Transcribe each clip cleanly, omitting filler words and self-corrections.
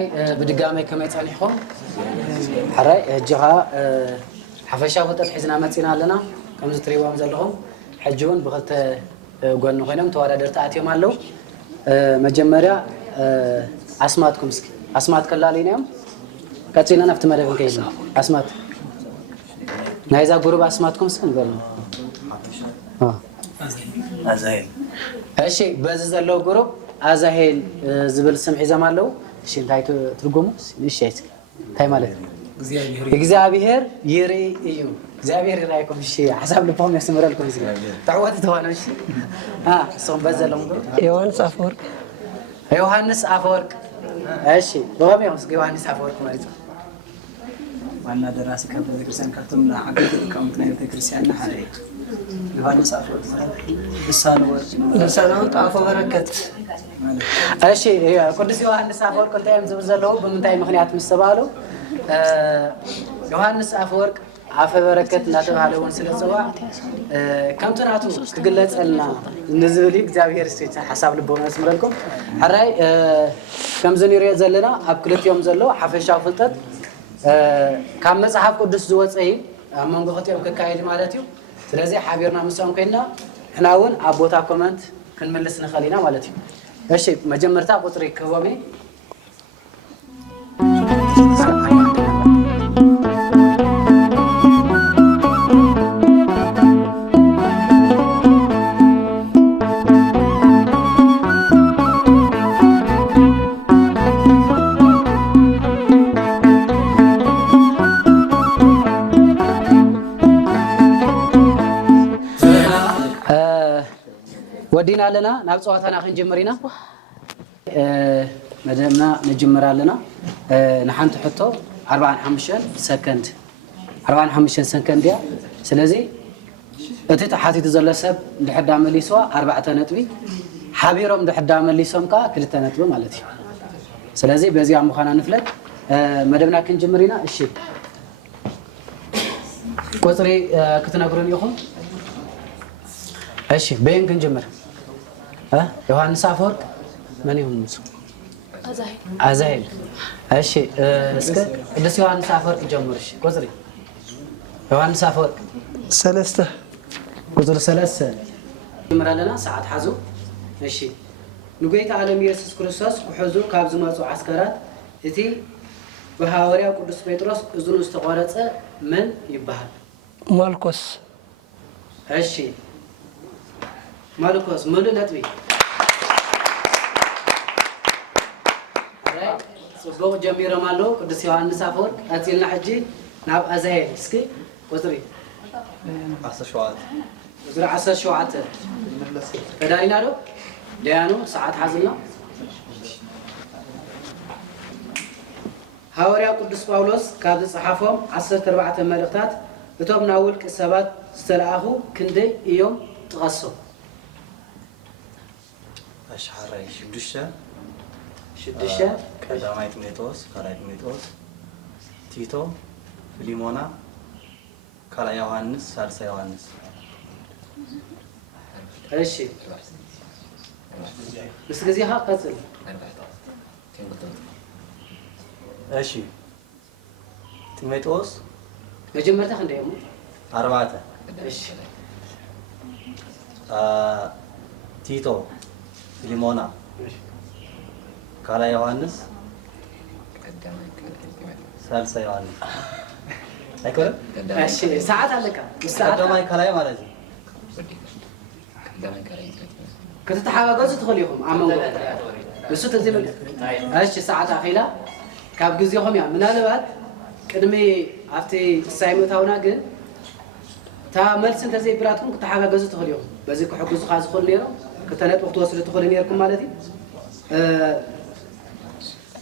حراي بدقامي كما يتصانيحهم حراي جغا حفشا وطت حزنا ماتسينا لنا كم زتريوام زلهم حجون بغلت قولنا خينام توارا درتاتيوم هالو مجمريا أسماتكم سكي أسمات كلالين يوم كاتينا نفت مدفن كيزنا أسمات نايزا قروب أسماتكم سكن قولنا أزهيل هالشي بزز اللو قروب أزهيل زبل سمحي زمان لو شين تاي ترقمو نشيت تاي مالك እግዚአብሔር ይሪ እዩ እግዚአብሔር ይራይኩም እሺ ሐሳብ ልቦም ያስመረልኩም እዚህ ታውት ተዋና እሺ እሱም በዘለም ዮሐንስ አፈወርቅ እሺ በኋላ ዮሐንስ አፈወርቅ ማለት ነው ዋና ደራሲ ከቤተክርስቲያን ከተምና አገር ከመክና ቤተክርስቲያንና ሐሬ ዮሐንስ አፈወርቅ ልሳነ ወርቅ አፈ በረከት እሺ ቅዱስ ዮሐንስ አፈወርቅ እንታይም ዝብዘለው በመንታይ ምክንያት መስባሉ ዮሐንስ አፈወርቅ አፈ በረከት እናተባለውን ስለጽዋ ከምትናቱ ትግለጽልና ንዝብል እግዚአብሔር ሲታ ሐሳብ ልቦና ስምረልኩም حراي ከም ዘኒሪዮ ዘለና ኣብ ክልቲዮም ዘሎ ሓፈሻው ፍልጠት ካብ መጽሐፍ ቅዱስ ዝወፀይ ኣብ መንጎ ክልቲዮም ከካይድ ማለት እዩ ስለዚህ ሓቢርና ምሳም ኮይና ሕናውን ኣብ ቦታ ኮመንት ክንመልስ ንኸሊና ማለት እዩ እሺ መጀመርታ ቁጥሪ ከቦሜ ودينا لنا نبصوا ثنا خنجمرينا مدامنا نجمر لنا نحن تحطه 45 سكند 45 سكند يا سلازي أنت تحاتي تزلسب لحد عمل يسوى 4 نتبي حبيرهم لحد عمل يسوم كا 3 نتبي مالتي سلازي بزي عم خانا نفلت مدامنا خنجمرينا الشي قصري كتناقرون يخون እሺ በእን ክንጀምር ዮሐንስ አፈወርቅ ማን ይሁን ሙሱ አዛሄል እሺ እስከ ቅዱስ ዮሐንስ አፈወርቅ ጀምር እሺ ቁጥሪ ዮሐንስ አፈወርቅ ሰለስተ ቁጥር 3 ጀምራለና ሰዓት ሓዙ እሺ ንጎይታ ዓለም ኢየሱስ ክርስቶስ ኩሕዙ ካብ ዝመጹ አስከራት እቲ በሐዋርያው ቅዱስ ጴጥሮስ እዝኑ ዝተቆረጸ ምን ይባሃል ማልኮስ እሺ مالكوس ملو نتبي صبغ جميرة مالو قدس يوحنس أفورق أتيلنا حجي ناب أزهيل اسكي وزري 10 شوات وزري 10 شوات فدارينا له ديانو ساعات حازلنا هاوريا قدس باولوس كاد صحافهم 14 ملختات بتوم ناول كسبات استلأخو كندي يوم تغصو أشحري شدشة قدامايت ميتوس كالايت ميتوس تيتو ليمونا كالا يوحنس سالسا يوحنس እሺ እስከዚህ ሀቀጽል እሺ ቲሞቴዎስ መጀመርታ እንደየሙ 4 እሺ ቲቶ ሊሞና ካላ ዮሐንስ ሳልሳ ዮሐንስ አይኮርም እሺ ሰዓት አለቀ ሰዓት ቀደማይ ካላይ ማለት ነው ከተተሓጋገዙ ትኸልይኹም ኣመንጎ እሱ ተዘይብል እሺ ሰዓት ኣኺላ ካብ ግዜኹም ያ ምናልባት ቅድሚ ኣብቲ ሳይመታውና ግን ታ መልስ እንተዘይብላትኩም ከተሓጋገዙ ትኸልይኹም በዚ ክሕግዙኻ ዝኽእሉ ነይሮም ከተነጥብ ክትወስዱ ትኽእሉ ነይርኩም ማለት እዩ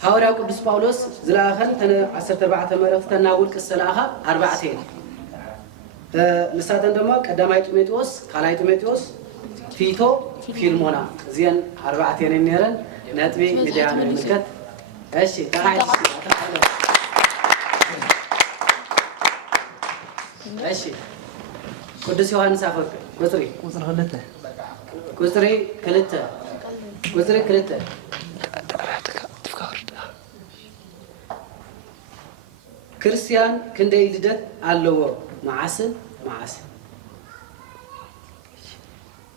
ሐዋርያው ቅዱስ ጳውሎስ ዝለኣኸን 14 መልእኽቲ ተናውልቅ ዝተለኣኻ 4 እየን ንሳተን ድማ ቀዳማይ ጢሞቴዎስ ካልኣይ ጢሞቴዎስ ቲቶ ፊልሞና እዚአን 4 እየን ነይረን ነጥቢ ሚድያ ንምልከት እሺ እሺ ቅዱስ ዮሐንስ አፈወርቅ ቁጥሪ ክልተ ክርስቲያን ክንደይ ልደት ኣለዎ መዓስን መዓስን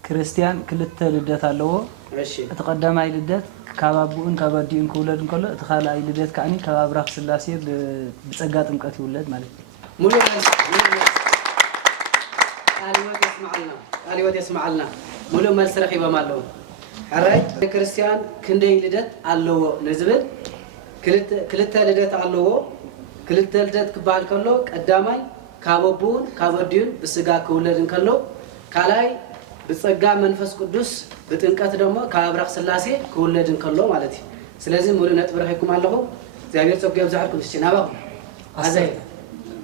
ክርስቲያን ክልተ ልደት ኣለዎ እሺ እቲ ቀዳማይ ልደት ካብ አቡኡን ካብ አዲኡን ክውለድ እንከሎ እቲ ካልኣይ ልደት ከዓኒ ካብ አብራክ ስላሴ ብፀጋ ጥምቀት ይውለድ ማለት እዩ ሙሉ ቃልዮት የስማዓልና ሙሉ መልስ ረኺቦም ኣለዉ ሕራይ ክርስቲያን ክንደይ ልደት ኣለዎ ንዝብል ክልተ ልደት ኣለዎ ክልተ ልደት ክበሃል ከሎ ቀዳማይ ካብ አቡኡን ካብ አዲኡን ብስጋ ክውለድ እንከሎ ካልኣይ ብፀጋ መንፈስ ቅዱስ ብጥምቀት ደግሞ ካብ አብራክ ስላሴ ክውለድ እንከሎ ማለት እዩ ስለዚ ሙሉ ነጥብ ረኺብኩም ኣለኹ እግዚአብሔር ጸጋ ይብዛሕልኩም እስኪ ናባኹም ኣዘይ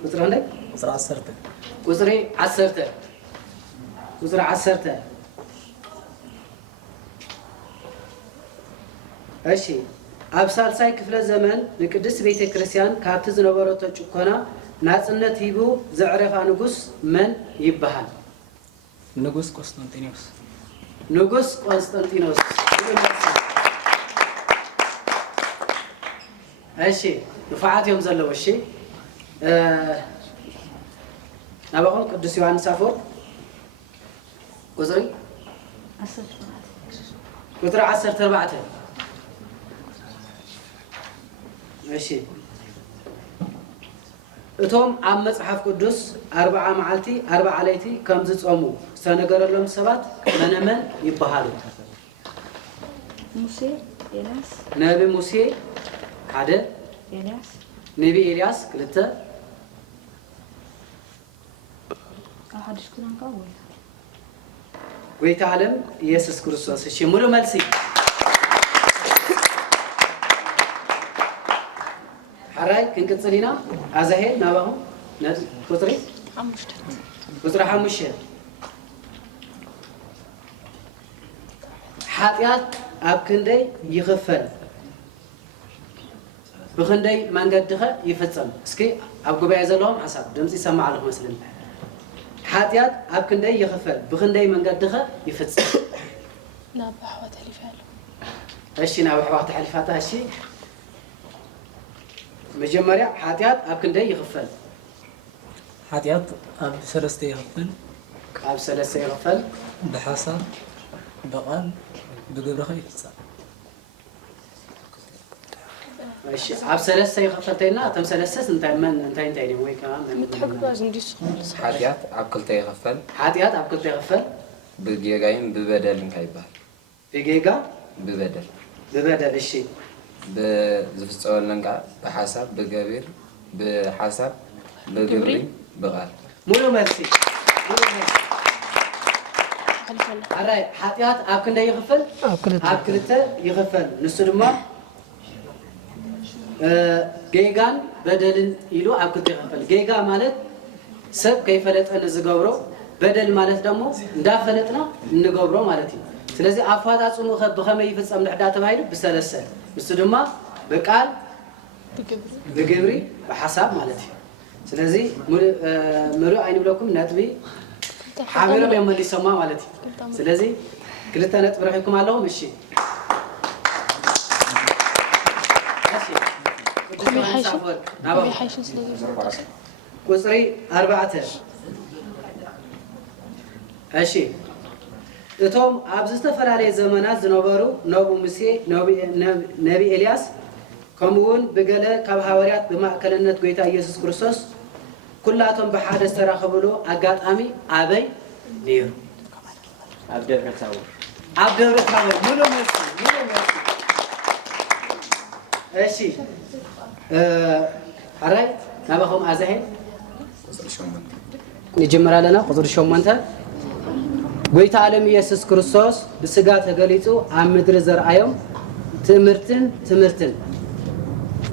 ቁፅሪ ክንደይ ቁፅሪ 10 ቁፅሪ 10 ቁፅሪ 10 እሺ ኣብ ሳልሳይ ክፍለ ዘመን ንቅድስት ቤተ ክርስቲያን ካብቲ ዝነበረቶ ጭኮና ናጽነት ሂቡ ዘዕረፋ ንጉስ መን ይበሃል ንጉስ ቆስጠንጢኖስ ንጉስ ቆስጠንጢኖስ እሺ ንፋዓት እዮም ዘለዎ እሺ ናባኹም ቅዱስ ዮሐንስ አፈወርቅ ቁፅሪ 14 እሺ እቶም ኣብ መጽሐፍ ቅዱስ 40 መዓልቲ 40 ለይቲ ከም ዝጾሙ ዝተነገረሎም ሰባት መነመን ይበሃሉ ሙሴ ኤልያስ ነቢ ሙሴ ሓደ ኤልያስ ነቢ ኤልያስ ክልተ ኣብ ሓድሽ ኪዳን ካብ ወይ ጎይታ ዓለም ኢየሱስ ክርስቶስ እሺ ሙሉ መልሲ حراي كنقصلينا ازهي ناباهم قطري 5 قطري 5 حاطيات اب كندي يخفل بخندي منقدخه يفصم اسكي اب غبايا زلهم حساب دمص يسمع لكم مسلم حاطيات اب كندي يخفل بخندي منقدخه يفصم ناب حوات حليفات እሺ ناب حوات حليفات እሺ مجمريا حاتيات أب كندي يخفل حاتيات أب سلسة يخفل أب سلسة يخفل بحسب بقال بقبرخ يفصل ماشي أب سلسة يخفل تينا تم سلسة انتين تاني موي كمان متحقق لازم ديس حاتيات أب كلتا يخفل حاتيات أب كلتا يخفل بجيجاين ببدل كايبال بجيجا ببدل الشيء بزفصول لنقع بحسب بجبير بحسب بجبري بغال مولو ميرسي عراي حاتيات اب كندا يخفل اب كلتا يخفل نسو دما جيجان بدلن يلو اب كلتا يخفل جيجا مالت سب كيفلطن زغبرو بدل مالت دمو እንዳፈለጥና እንገብሮ ማለት እዩ ስለዚህ አፋጣጹሙ በከመይ ይፈጸም ለሕዳ ተባይሉ በሰለሰ እሱ ድማ በቃል በግብሪ በሐሳብ ማለት ነው ስለዚህ ምሩ አይን ብለኩም ነጥቢ ሓቢሮም የመልሰማ ማለት ነው ስለዚህ ክልተ ነጥብ ረኺብኩም ኣለዎም እሺ ቁፅሪ 4 እሺ እቶም ኣብዚ ዝተፈላለየ ዘመናት ዝነበሩ ነቢ ሙሴ ነቢ ኤልያስ ከምኡውን ብገለ ካብ ሐዋርያት ብማእከልነት ጎይታ ኢየሱስ ክርስቶስ ኩላቶም ብሓደ ዝተራኸብሉ ኣጋጣሚ ኣበይ ነይሩ ኣብ ደብረ ታቦር ሙሉ መልሲ እሺ ሓራይ ናባኹም ኣዛሄ ንጅምር ኣለና ቁፅሪ 8 ጎይታ ዓለም ኢየሱስ ክርስቶስ ብስጋ ተገሊጹ ኣብ ምድሪ ዘርአዮም ትምህርትን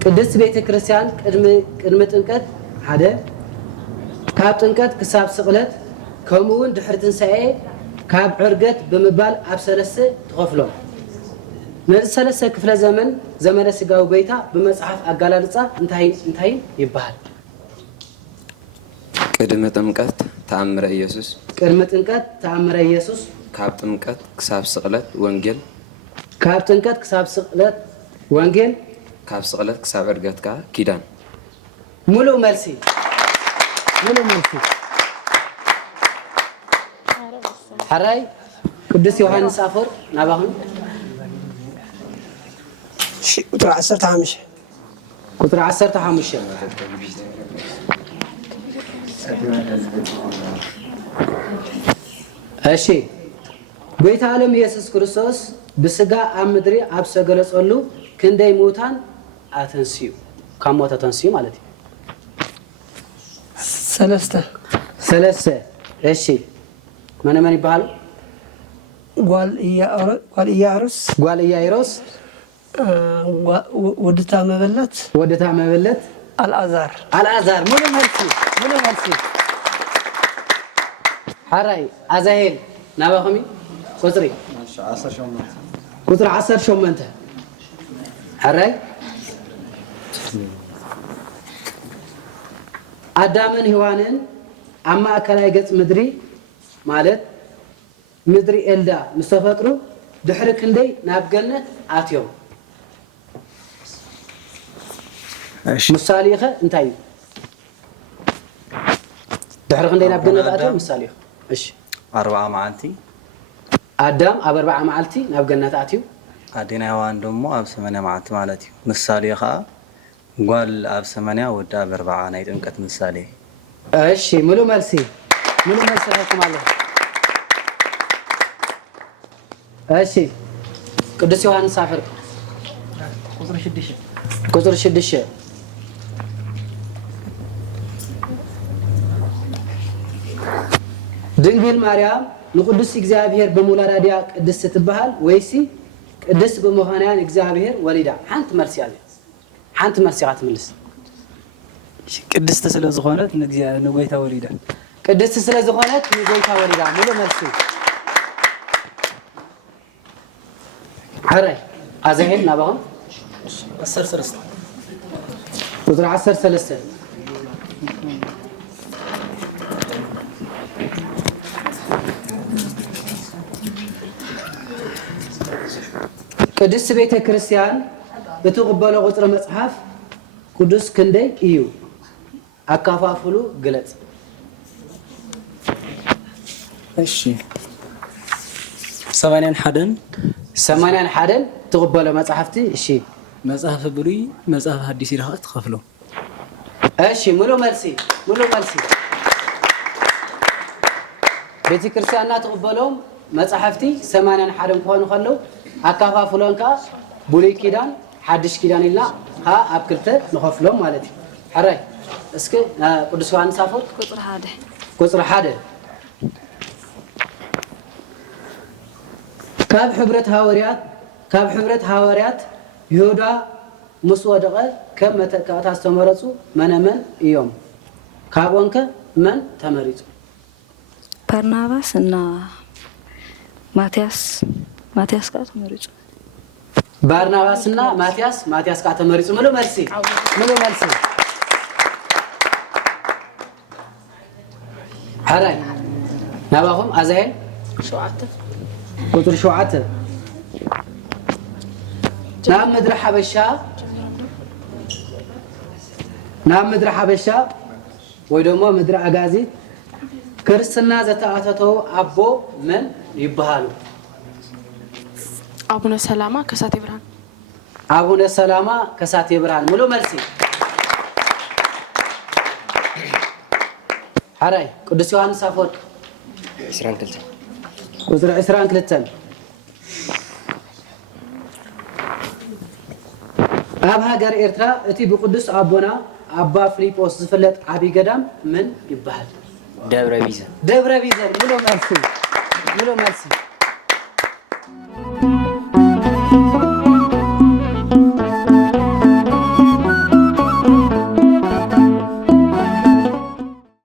ቅድስት ቤተ ክርስቲያን ቅድሚ ጥምቀት ሓደ ካብ ጥምቀት ክሳብ ስቕለት ከምኡውን ድሕሪ ትንሣኤ ካብ ዕርገት ብምባል ኣብ ሰለስተ ትኸፍሎም ነዚ ሰለስተ ክፍለ ዘመነ ስጋዊ ጎይታ ብመጽሓፍ ኣጋላልጻ እንታይ ይበሃል ቅድመ ጥምቀት ተአምረ ኢየሱስ ቅድመ ጥምቀት ተአምረ ኢየሱስ ካብ ጥምቀት ክሳብ ስቕለት ወንጌል ካብ ጥምቀት ክሳብ ስቕለት ወንጌል ካብ ስቕለት ክሳብ ዕርገትካ ኪዳን ملو ملسي حراي قدس يوحنس أفر نباهم قطر 15 قطر 15 هاشي بيت عالم يسوع كريستوس بسجا أمدري أبسا جلس أولو كندي موتان أتنسيو كم موت أتنسيو مالتي ثلاثة هاشي من يبالو قال إياروس ودتا مبلت الأزار ملو مرسي حراي أزاهيل نابخمي قطري 10 شومنت حراي آدمن هوانن أما أكلاي جت مدري مالت مدري إلدا مستفقرو دحرك عندي نابجلنا آتيو مساليخة انتايو دحرك عندي نابجلنا آتيو مساليخة إيش 4 معلتي آدم 4 معلتي نابجلنا آتيو أدينا هوان دمو أب 8 معلتي مالتي مساليخة قال أب 8 ودا 4 نايت انكت مسالي إيش ملو ملسي لكم الله أشي قدس يوحنا سافر قطر شدشة دنجل مريم نقدس إخزابير بمولادها قدس تبهال ويسي قدس بمخانيان إخزابير وليدا حنت مرسي ملس ቅድስት ስለ ዝኾነት ንጎይታ ወሊዳ ቅድስት ስለ ዝኾነት ንጎይታ ወሊዳ ሙሉ መልሲ حراي أزهل نبغى 13 قطر 13 ቅድስት ቤተ ክርስቲያን በተቀበለው ቁጥር መጽሐፍ ቅዱስ ክንደይ እዩ አካፋፍሉ ግለጽ እሺ 81 تقبل مصحفتي እሺ መጽሐፍ ብሉይ መጽሐፍ ሐዲስ ይራህ ተከፍሎ እሺ ሙሉ መልሲ ቤተ ክርስቲያንና ተቀበሎም መጽሐፍቲ 81 እንኳን ከለው አካፋፍሎንካ ብሉይ ኪዳን ሐዲስ ኪዳን ኢልና አብክልተ ንኸፍሎም ማለት እዩ حراي እስኪ ቅዱስ ዮሐንስ አፈወርቅ ቁጥር 1 ካብ ሕብረት ሃዋርያት ይሁዳ ምስ ወደቀ ከም መተካእታ ዝተመረጹ መነመን እዮም ካብonከ መን ተመሪጹ ባርናባስ እና ማቲያስ ጋር ተመሪጹ ባርናባስ እና ማቲያስ ጋር ተመሪጹ ሙሉ መልሲ حراي نباهم أزهل قطر 7 نعم مدر حبشا ويدومو مدر أغازي كرسنا زتاعتو أبو من يبهالو أبونا سلامة كساتي برهان ملو مرسي حراي قدس يوحنس أفورك 22 قطر 22 أب هاجر إرترا أتي بقدس أبونا أبا فيليبوس زفلت عبي قدام من يبهل دبر بيزا ملو مرسي